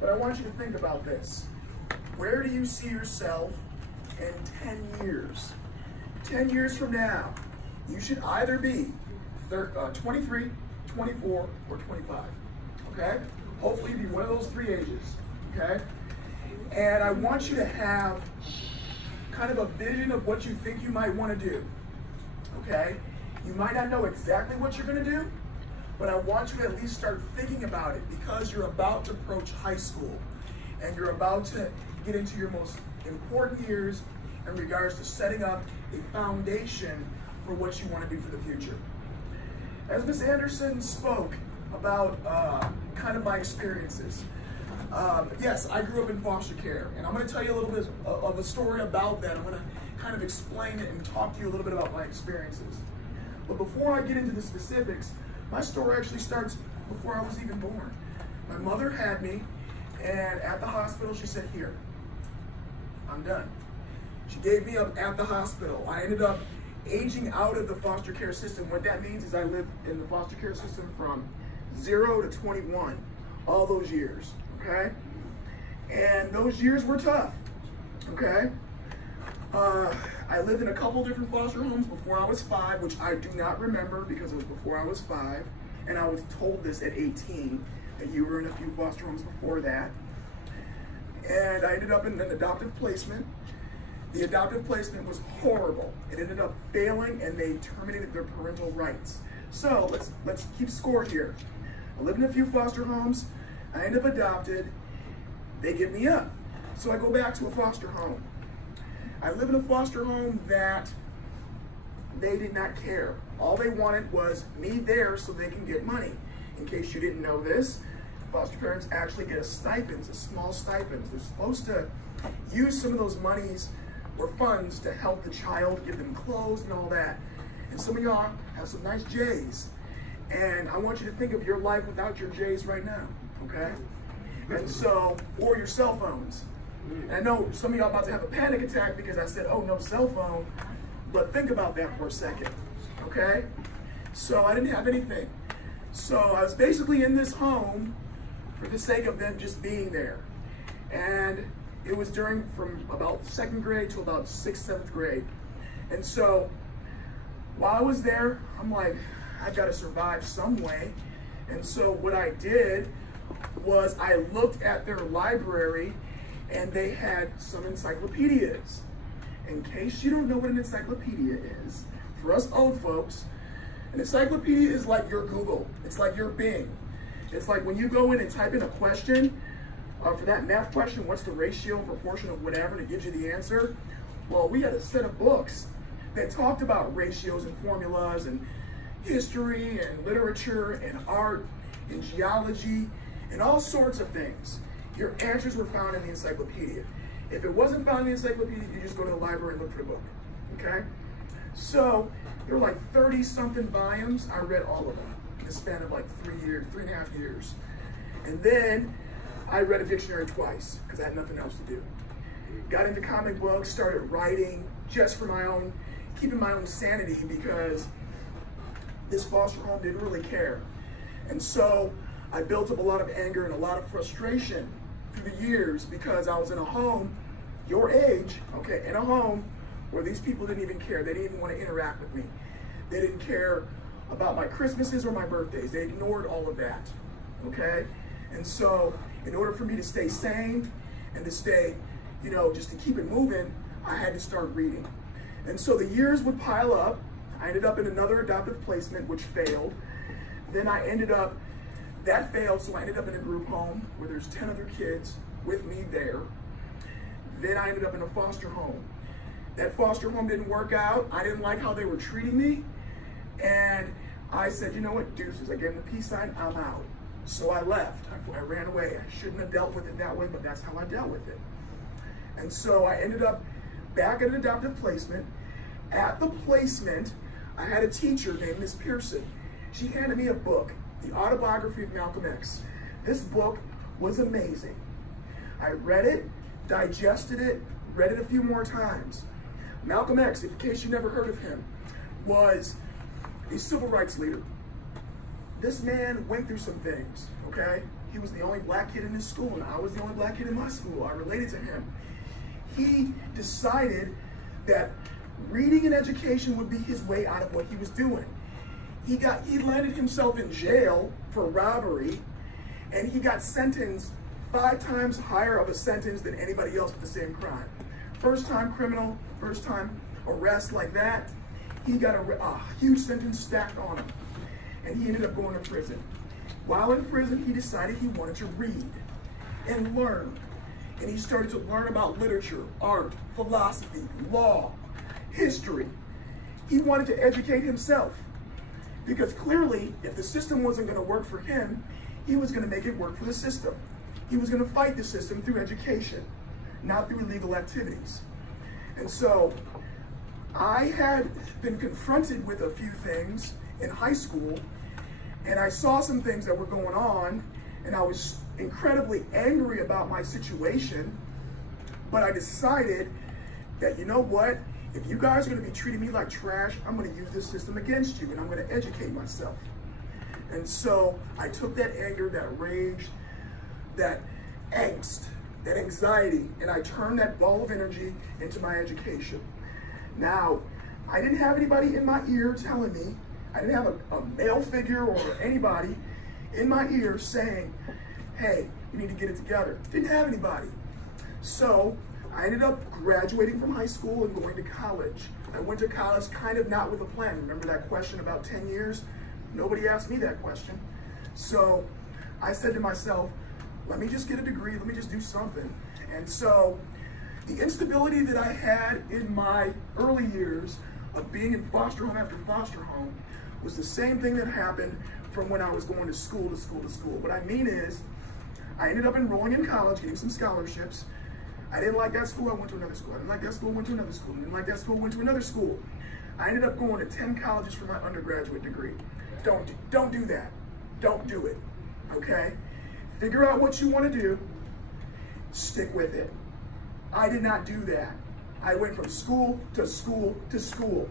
But I want you to think about this. Where do you see yourself in 10 years? 10 years from now, you should either be 23, 24, or 25, okay? Hopefully be one of those three ages, okay? And I want you to have kind of a vision of what you think you might want to do, okay? You might not know exactly what you're going to do, but I want you to at least start thinking about it because you're about to approach high school and you're about to get into your most important years in regards to setting up a foundation for what you want to do for the future. As Ms. Anderson spoke about kind of my experiences, yes, I grew up in foster care, and I'm going to tell you a little bit of a story about that. I'm going to kind of explain it and talk to you a little bit about my experiences. But before I get into the specifics, my story actually starts before I was even born. My mother had me, and at the hospital, she said, "Here, I'm done." She gave me up at the hospital. I ended up aging out of the foster care system. What that means is I lived in the foster care system from 0 to 21, all those years, okay? And those years were tough, okay? I lived in a couple different foster homes before I was 5, which I do not remember because it was before I was 5, and I was told this at 18, that you were in a few foster homes before that. And I ended up in an adoptive placement. The adoptive placement was horrible. It ended up failing, and they terminated their parental rights. So let's keep score here. I lived in a few foster homes. I end up adopted. They give me up. So I go back to a foster home. I live in a foster home that they did not care. All they wanted was me there so they can get money. In case you didn't know this, foster parents actually get a stipend, a small stipend. They're supposed to use some of those monies or funds to help the child, give them clothes and all that. And some of y'all have some nice J's. And I want you to think of your life without your J's right now, okay? And so, or your cell phones. And I know some of y'all about to have a panic attack because I said, oh, no cell phone. But think about that for a second, okay? So I didn't have anything. So I was basically in this home for the sake of them just being there. And it was from about 2nd grade to about 6th, 7th grade. And so while I was there, I'm like, I gotta survive some way. And so what I did was I looked at their library and they had some encyclopedias. In case you don't know what an encyclopedia is, for us old folks, an encyclopedia is like your Google. It's like your Bing. It's like when you go in and type in a question, for that math question, what's the ratio and proportion of whatever, and it gives you the answer. Well, we had a set of books that talked about ratios and formulas and history and literature and art and geology and all sorts of things. Your answers were found in the encyclopedia. If it wasn't found in the encyclopedia, you just go to the library and look for the book, okay? So there were like 30-something volumes. I read all of them in the span of like 3.5 years. And then I read a dictionary twice because I had nothing else to do. Got into comic books, started writing just for my own, keeping my own sanity because this foster home didn't really care. And so I built up a lot of anger and a lot of frustration through the years because I was in a home, your age, okay, in a home where these people didn't even care. They didn't even want to interact with me. They didn't care about my Christmases or my birthdays. They ignored all of that, okay? And so in order for me to stay sane and to stay, you know, just to keep it moving, I had to start reading. And so the years would pile up. I ended up in another adoptive placement, which failed. Then I ended up, that failed, so I ended up in a group home where there's 10 other kids with me there. Then I ended up in a foster home. That foster home didn't work out. I didn't like how they were treating me. And I said, you know what, deuces. I gave them the peace sign, I'm out. So I left. I ran away. I shouldn't have dealt with it that way, but that's how I dealt with it. And so I ended up back at an adoptive placement. At the placement, I had a teacher named Miss Pearson. She handed me a book, The Autobiography of Malcolm X. This book was amazing. I read it, digested it, read it a few more times. Malcolm X, in case you never heard of him, was a civil rights leader. This man went through some things, okay? He was the only black kid in his school, and I was the only black kid in my school. I related to him. He decided that reading and education would be his way out of what he was doing. He landed himself in jail for robbery, and he got sentenced 5 times higher of a sentence than anybody else with the same crime. First time criminal, first time arrest like that, he got a huge sentence stacked on him, and he ended up going to prison. While in prison, he decided he wanted to read and learn, and he started to learn about literature, art, philosophy, law, history. He wanted to educate himself, because clearly, if the system wasn't going to work for him, he was going to make it work for the system. He was going to fight the system through education, not through illegal activities. And so I had been confronted with a few things in high school, and I saw some things that were going on, and I was incredibly angry about my situation, but I decided that, you know what? If you guys are going to be treating me like trash, I'm going to use this system against you, and I'm going to educate myself. And so I took that anger, that rage, that angst, that anxiety, and I turned that ball of energy into my education. Now, I didn't have anybody in my ear telling me, I didn't have a male figure or anybody in my ear saying, hey, you need to get it together. Didn't have anybody. So I ended up graduating from high school and going to college. I went to college kind of not with a plan. Remember that question about 10 years? Nobody asked me that question. So I said to myself, let me just get a degree, let me just do something. And so the instability that I had in my early years of being in foster home after foster home was the same thing that happened from when I was going to school to school to school. What I mean is, I ended up enrolling in college, getting some scholarships. I didn't like that school, I went to another school. I didn't like that school, I went to another school. I didn't like that school, I went to another school. I ended up going to 10 colleges for my undergraduate degree. Don't do that. Don't do it, okay? Figure out what you want to do, stick with it. I did not do that. I went from school to school to school.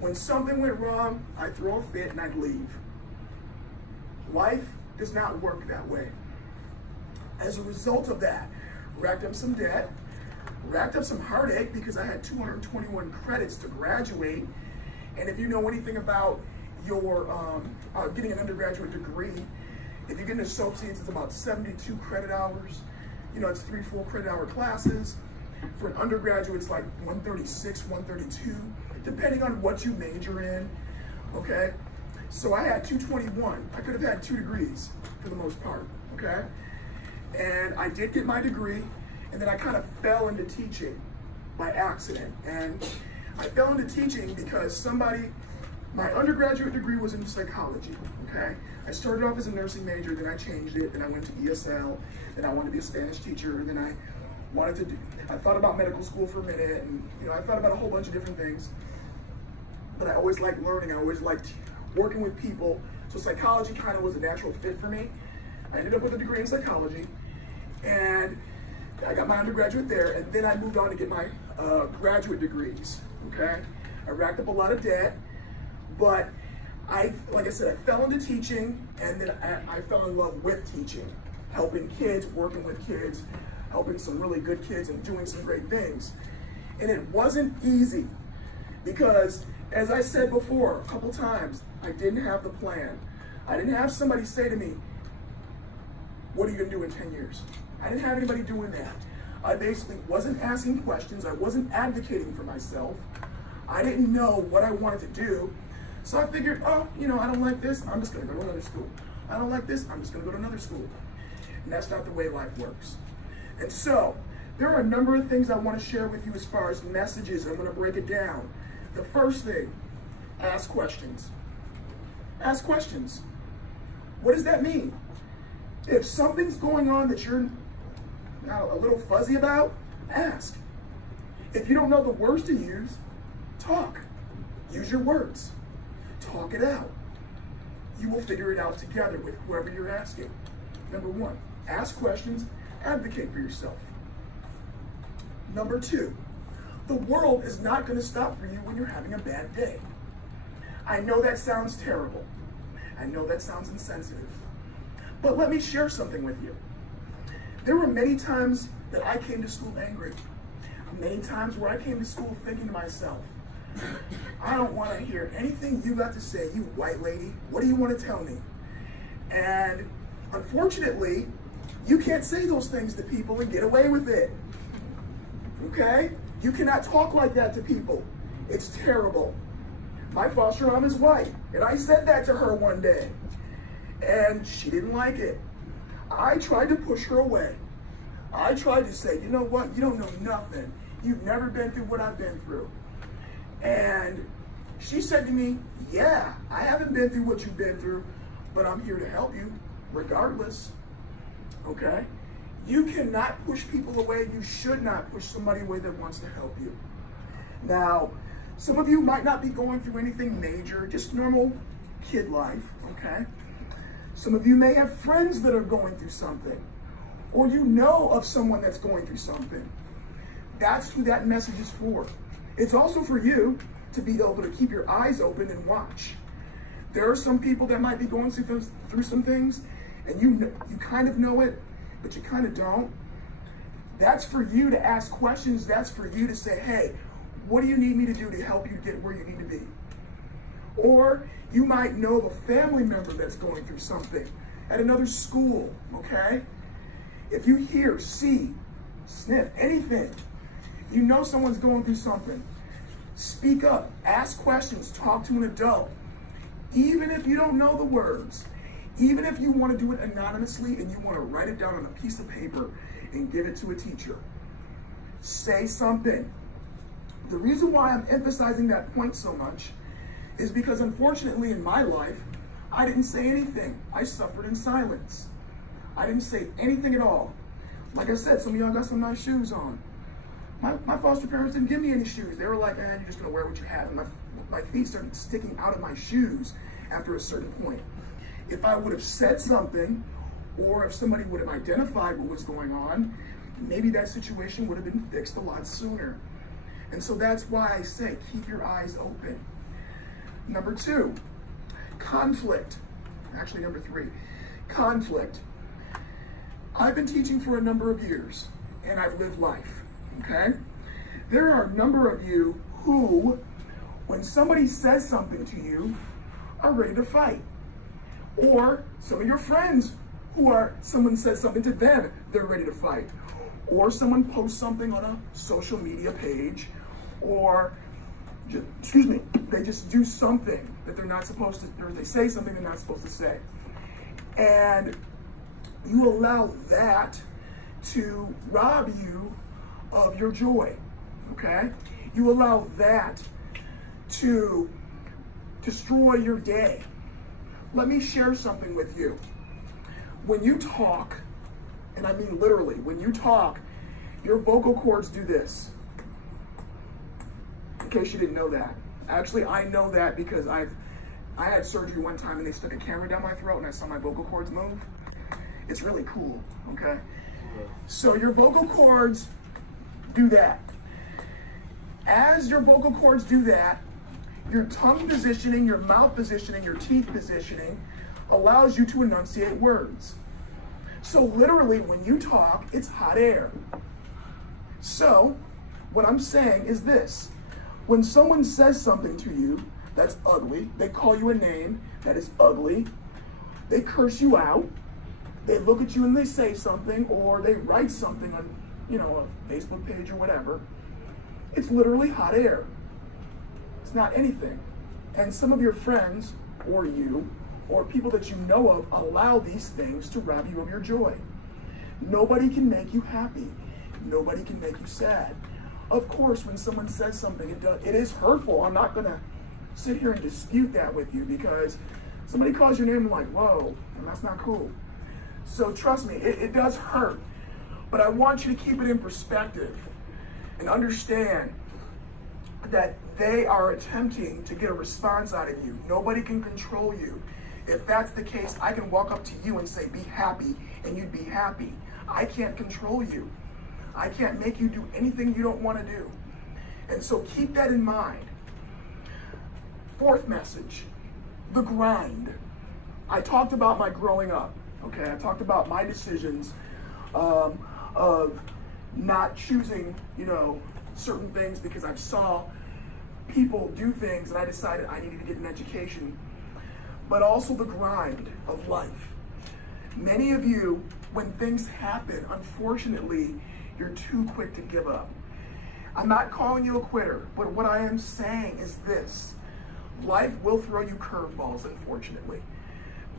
When something went wrong, I'd throw a fit and I'd leave. Life does not work that way. As a result of that, racked up some debt, racked up some heartache because I had 221 credits to graduate. And if you know anything about your getting an undergraduate degree, if you get an associate's, it's about 72 credit hours. You know, it's 3-4 credit hour classes. For an undergraduate, it's like 136, 132, depending on what you major in, okay? So I had 221. I could have had 2 degrees for the most part, okay? And I did get my degree, and then I kind of fell into teaching by accident. And I fell into teaching because my undergraduate degree was in psychology, okay? I started off as a nursing major, then I changed it, then I went to ESL, then I wanted to be a Spanish teacher, and then I thought about medical school for a minute, and I thought about a whole bunch of different things. But I always liked learning, I always liked working with people, so psychology kind of was a natural fit for me. I ended up with a degree in psychology, and I got my undergraduate there, and then I moved on to get my graduate degrees, okay? I racked up a lot of debt, but like I said, I fell into teaching, and then I fell in love with teaching, helping kids, working with kids, helping some really good kids and doing some great things. And it wasn't easy because, as I said before a couple times, I didn't have the plan. I didn't have somebody say to me, what are you gonna do in 10 years? I didn't have anybody doing that. I basically wasn't asking questions. I wasn't advocating for myself. I didn't know what I wanted to do. So I figured, I don't like this, I'm just gonna go to another school. I don't like this, I'm just gonna go to another school. And that's not the way life works. And so, there are a number of things I want to share with you as far as messages. I'm going to break it down. The first thing, ask questions. Ask questions. What does that mean? If something's going on that you're a little fuzzy about, ask. If you don't know the words to use, talk. Use your words. Talk it out. You will figure it out together with whoever you're asking. Number 1, ask questions. Advocate for yourself. Number 2, the world is not going to stop for you when you're having a bad day. I know that sounds terrible. I know that sounds insensitive. But let me share something with you. There were many times that I came to school angry. Many times where I came to school thinking to myself, I don't want to hear anything you got to say, you white lady. What do you want to tell me? And unfortunately, you can't say those things to people and get away with it. Okay? You cannot talk like that to people. It's terrible. My foster mom is white, and I said that to her one day, and she didn't like it. I tried to push her away. I tried to say, you know what? You don't know nothing. You've never been through what I've been through. And she said to me, yeah, I haven't been through what you've been through, but I'm here to help you regardless. Okay? You cannot push people away. You should not push somebody away that wants to help you. Now, some of you might not be going through anything major, just normal kid life, okay? Some of you may have friends that are going through something, or you know of someone that's going through something. That's who that message is for. It's also for you to be able to keep your eyes open and watch. There are some people that might be going through some things, and you kind of know it, but you kind of don't. That's for you to ask questions. That's for you to say, hey, what do you need me to do to help you get where you need to be? Or you might know of a family member that's going through something at another school, okay? If you hear, see, sniff, anything, you know someone's going through something, speak up, ask questions, talk to an adult. Even if you don't know the words, even if you want to do it anonymously and you want to write it down on a piece of paper and give it to a teacher, say something. The reason why I'm emphasizing that point so much is because unfortunately in my life, I didn't say anything. I suffered in silence. I didn't say anything at all. Like I said, some of y'all got some nice shoes on. My foster parents didn't give me any shoes. They were like, you're just gonna wear what you have. And my feet started sticking out of my shoes after a certain point. If I would have said something, or if somebody would have identified what was going on, maybe that situation would have been fixed a lot sooner. And so that's why I say, keep your eyes open. Number 2, conflict. Actually, number 3, conflict. I've been teaching for a number of years, and I've lived life, okay? There are a number of you who, when somebody says something to you, are ready to fight. Or some of your friends someone says something to them, they're ready to fight. Or someone posts something on a social media page, or they just do something that they're not supposed to, or they say something they're not supposed to say. And you allow that to rob you of your joy, okay? You allow that to destroy your day. Let me share something with you. When you talk, and I mean literally, when you talk, your vocal cords do this. In case you didn't know that. Actually, I know that because I had surgery one time and they stuck a camera down my throat and I saw my vocal cords move. It's really cool, okay? So your vocal cords do that. As your vocal cords do that, your tongue positioning, your mouth positioning, your teeth positioning allows you to enunciate words. So literally when you talk, it's hot air. So what I'm saying is this. When someone says something to you that's ugly, they call you a name that is ugly, they curse you out, they look at you and they say something, or they write something on, a Facebook page or whatever, it's literally hot air. It's not anything. And some of your friends, or you, or people that you know of, allow these things to rob you of your joy. Nobody can make you happy. Nobody can make you sad. Of course, when someone says something, it is hurtful. I'm not gonna sit here and dispute that with you because somebody calls your name and like, whoa, and that's not cool. So trust me, it does hurt. But I want you to keep it in perspective and understand that they are attempting to get a response out of you. Nobody can control you. If that's the case, I can walk up to you and say, be happy, and you'd be happy. I can't control you. I can't make you do anything you don't want to do. And so keep that in mind. 4th message, the grind. I talked about my growing up. Okay, I talked about my decisions of not choosing, certain things because I saw people do things and I decided I needed to get an education, but also the grind of life. Many of you, when things happen, unfortunately, you're too quick to give up. I'm not calling you a quitter, but what I am saying is this. Life will throw you curveballs, unfortunately.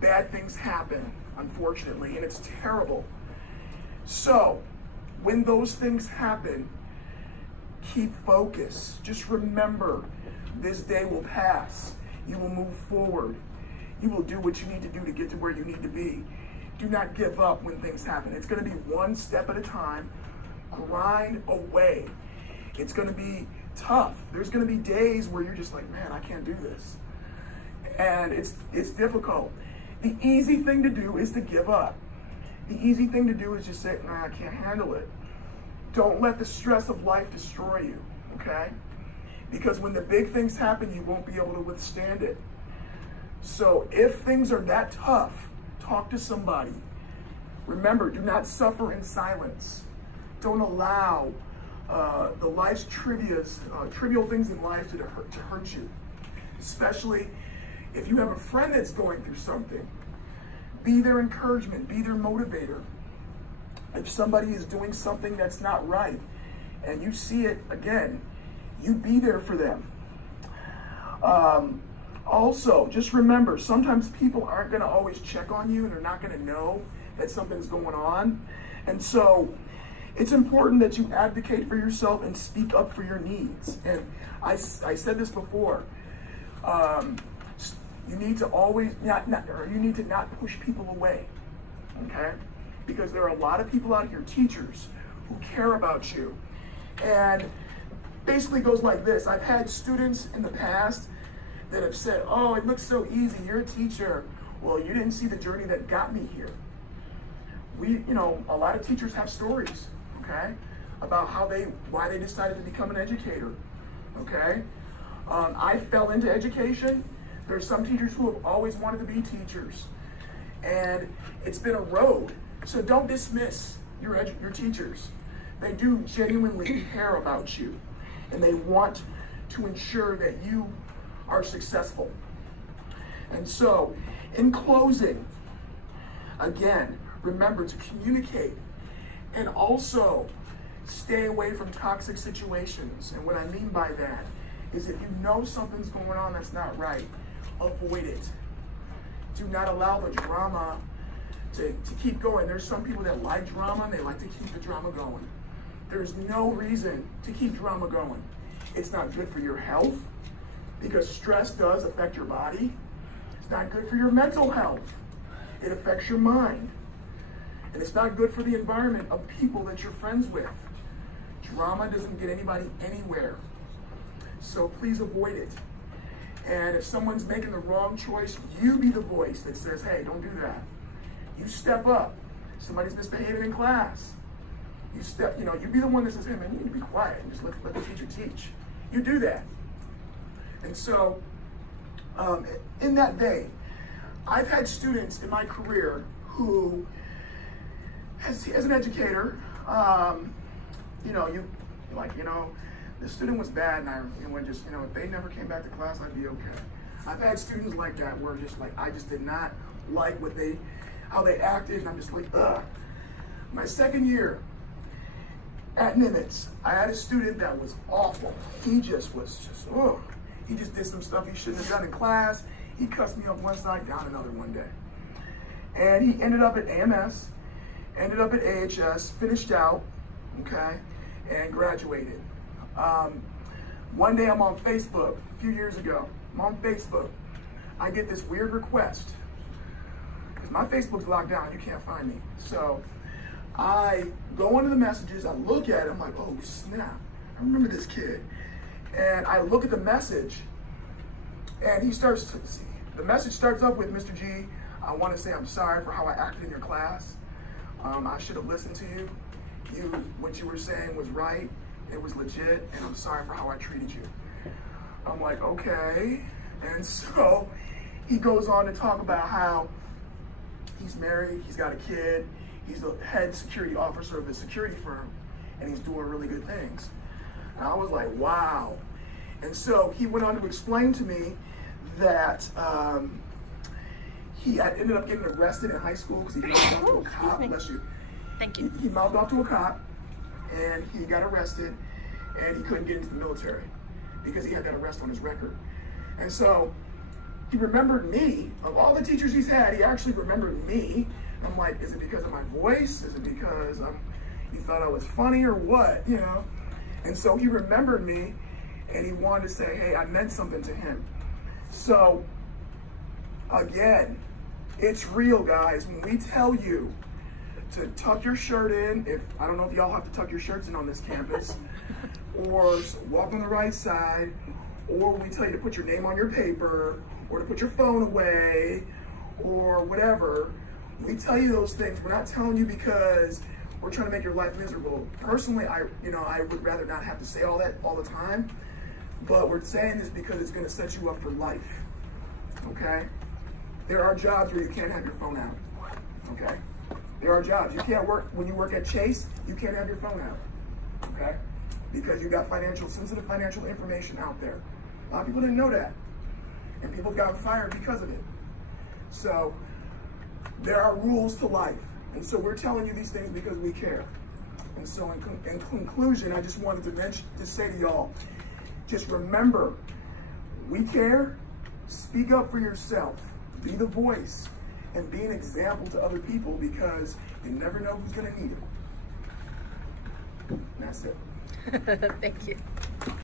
Bad things happen, unfortunately, and it's terrible. So, when those things happen, keep focus. Just remember, this day will pass. You will move forward. You will do what you need to do to get to where you need to be. Do not give up when things happen. It's going to be one step at a time. Grind away. It's going to be tough. There's going to be days where you're just like, man, I can't do this. And it's difficult. The easy thing to do is to give up. The easy thing to do is just say, nah, I can't handle it. Don't let the stress of life destroy you, okay? Because when the big things happen, you won't be able to withstand it. So if things are that tough, talk to somebody. Remember, do not suffer in silence. Don't allow the life's trivial things in life to hurt you. Especially if you have a friend that's going through something. Be their encouragement, be their motivator. If somebody is doing something that's not right and you see it, again, you be there for them. Also, just remember, sometimes people aren't going to always check on you and they're not going to know that something's going on. And so it's important that you advocate for yourself and speak up for your needs. And I said this before, you need to always you need to not push people away, okay? Because there are a lot of people out here, teachers, who care about you. And basically goes like this. I've had students in the past that have said, oh, it looks so easy, you're a teacher. Well, you didn't see the journey that got me here. A lot of teachers have stories, okay, about why they decided to become an educator, okay? I fell into education. There's some teachers who have always wanted to be teachers. And it's been a road. So don't dismiss your teachers. They do genuinely care about you. And they want to ensure that you are successful. And so, in closing, again, remember to communicate and also stay away from toxic situations. And what I mean by that is if you know something's going on that's not right, avoid it. Do not allow the drama to keep going. There's some people that like drama and they like to keep the drama going. There's no reason to keep drama going. It's not good for your health because stress does affect your body. It's not good for your mental health. It affects your mind. And it's not good for the environment of people that you're friends with. Drama doesn't get anybody anywhere. So please avoid it. And if someone's making the wrong choice, you be the voice that says, hey, don't do that. You step up. Somebody's misbehaving in class. You be the one that says, hey man, you need to be quiet and just let the teacher teach. You do that. And so, in that vein, I've had students in my career who, as an educator, the student was bad, and if they never came back to class, I'd be okay. I've had students like that where I just did not like how they acted, and I'm just like, ugh. My second year at Nimitz, I had a student that was awful. He just did some stuff he shouldn't have done in class. He cussed me up one side, down another one day. And he ended up at AMS, ended up at AHS, finished out, okay, and graduated. One day I'm on Facebook, a few years ago, I'm on Facebook. I get this weird request, because my Facebook's locked down, you can't find me. So I go into the messages, I look at it, I'm like, oh snap, I remember this kid. And I look at the message, and the message starts up with, Mr. G, I want to say I'm sorry for how I acted in your class. I should have listened to you. What you were saying was right. It was legit, and I'm sorry for how I treated you. I'm like, okay. And so he goes on to talk about how He's married, he's got a kid, he's the head security officer of a security firm, and he's doing really good things. And I was like, wow. And so he went on to explain to me that he had ended up getting arrested in high school because he mouthed off to a cop. Bless you. Thank you. He mouthed off to a cop, and he got arrested, and he couldn't get into the military because he had that arrest on his record. And so he remembered me. Of all the teachers he's had, he actually remembered me. I'm like, is it because of my voice? Is it because he thought I was funny or what, you know? And so he remembered me, and he wanted to say, hey, I meant something to him. So, again, it's real, guys. When we tell you to tuck your shirt in, I don't know if y'all have to tuck your shirts in on this campus, or walk on the right side, or when we tell you to put your name on your paper, or to put your phone away, or whatever, we tell you those things. We're not telling you because we're trying to make your life miserable. Personally, I would rather not have to say all that all the time, but we're saying this because it's going to set you up for life, okay? There are jobs where you can't have your phone out, okay? There are jobs. You can't work, when you work at Chase, you can't have your phone out, okay? Because you got sensitive financial information out there. A lot of people didn't know that, and people have gotten fired because of it. So there are rules to life, and so we're telling you these things because we care. And so in conclusion, I just wanted to say to y'all, just remember, we care. Speak up for yourself. Be the voice and be an example to other people, because you never know who's going to need it. And that's it. Thank you.